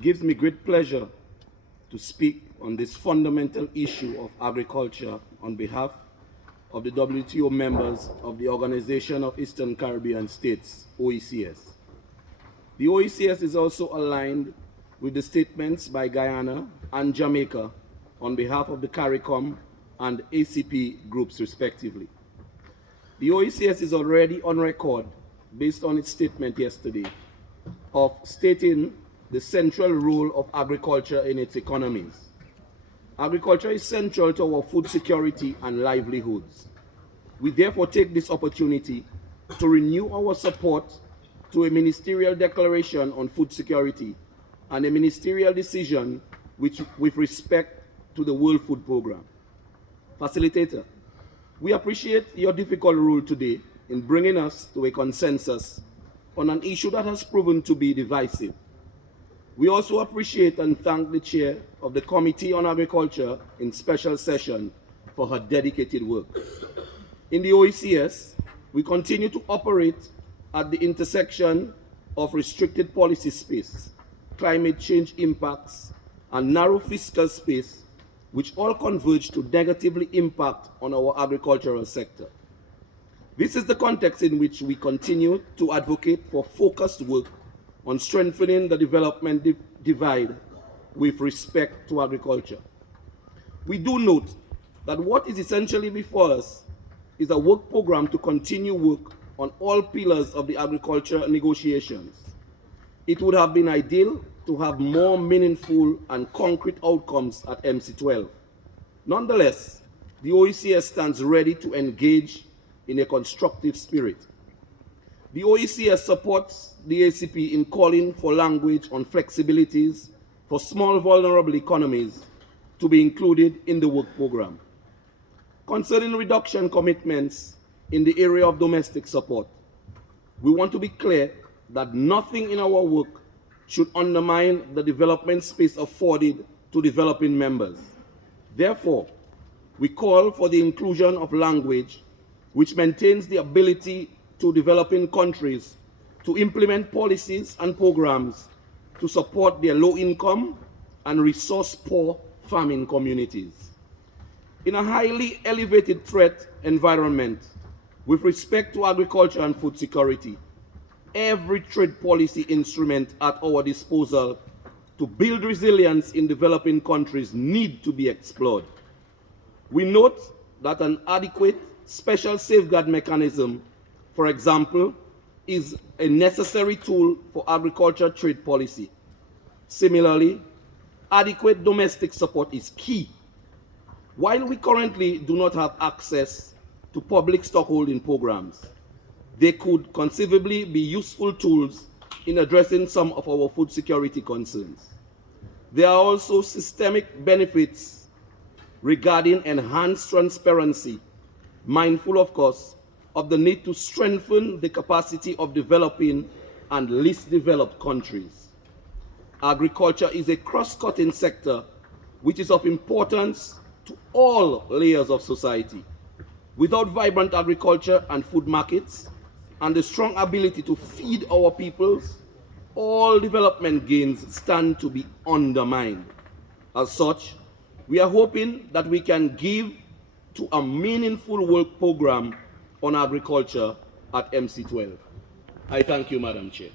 It gives me great pleasure to speak on this fundamental issue of agriculture on behalf of the WTO members of the Organization of Eastern Caribbean States, OECS. The OECS is also aligned with the statements by Guyana and Jamaica on behalf of the CARICOM and ACP groups respectively. The OECS is already on record, based on its statement yesterday, of stating the central role of agriculture in its economies. Agriculture is central to our food security and livelihoods. We therefore take this opportunity to renew our support to a ministerial declaration on food security and a ministerial decision with respect to the World Food Programme. Facilitator, we appreciate your difficult role today in bringing us to a consensus on an issue that has proven to be divisive. We also appreciate and thank the chair of the Committee on Agriculture in special session for her dedicated work. In the OECS, we continue to operate at the intersection of restricted policy space, climate change impacts, and narrow fiscal space, which all converge to negatively impact on our agricultural sector. This is the context in which we continue to advocate for focused work on strengthening the development divide with respect to agriculture. We do note that what is essentially before us is a work program to continue work on all pillars of the agriculture negotiations. It would have been ideal to have more meaningful and concrete outcomes at MC12. Nonetheless, the OECS stands ready to engage in a constructive spirit. The OECS supports the ACP in calling for language on flexibilities for small vulnerable economies to be included in the work program. Concerning reduction commitments in the area of domestic support, we want to be clear that nothing in our work should undermine the development space afforded to developing members. Therefore, we call for the inclusion of language which maintains the ability to developing countries to implement policies and programs to support their low-income and resource-poor farming communities. In a highly elevated threat environment with respect to agriculture and food security, every trade policy instrument at our disposal to build resilience in developing countries need to be explored. We note that an adequate special safeguard mechanism, for example, is a necessary tool for agriculture trade policy. Similarly, adequate domestic support is key. While we currently do not have access to public stockholding programs, they could conceivably be useful tools in addressing some of our food security concerns. There are also systemic benefits regarding enhanced transparency, mindful, of course, of the need to strengthen the capacity of developing and least developed countries. Agriculture is a cross-cutting sector which is of importance to all layers of society. Without vibrant agriculture and food markets and the strong ability to feed our peoples, all development gains stand to be undermined. As such, we are hoping that we can give to a meaningful work program on agriculture at MC12. I thank you, Madam Chair.